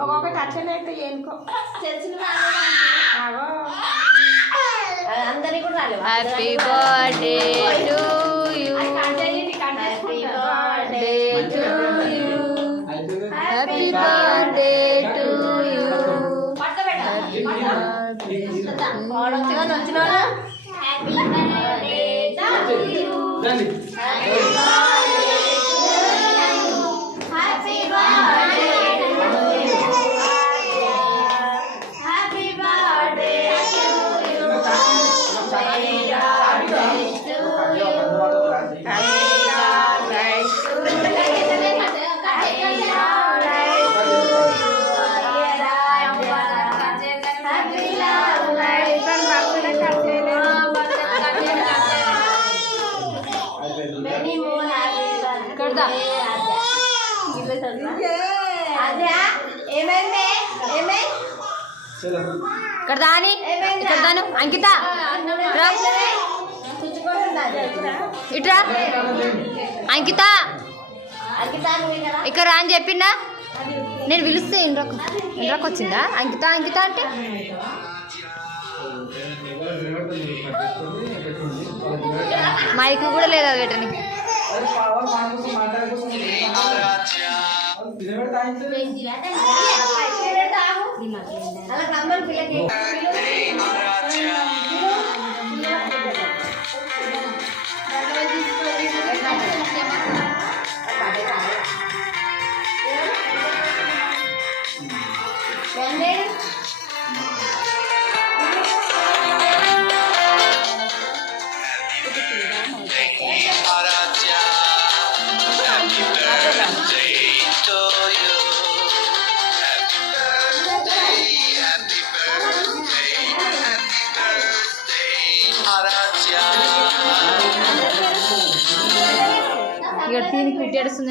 ఒక్కొక్కటి అట్లలేక ఏనుకో అందరి కూడా happy birthday to you, happy birthday to you, happy birthday to you, happy birthday వచ్చిన happy birthday to you, happy ఇక్కడ దాని ఇక్కడ దాను అంకిత ఇట్రా అంకిత ఇక్కడ రా అని చెప్పిందా నేను పిలిస్తే ఇండ్రాకు వచ్చిందా అంకిత అంకిత అంటే మైక్ కూడా లేదు అది పెట్టని ఇక దీనికి పెట్టేస్తుంది.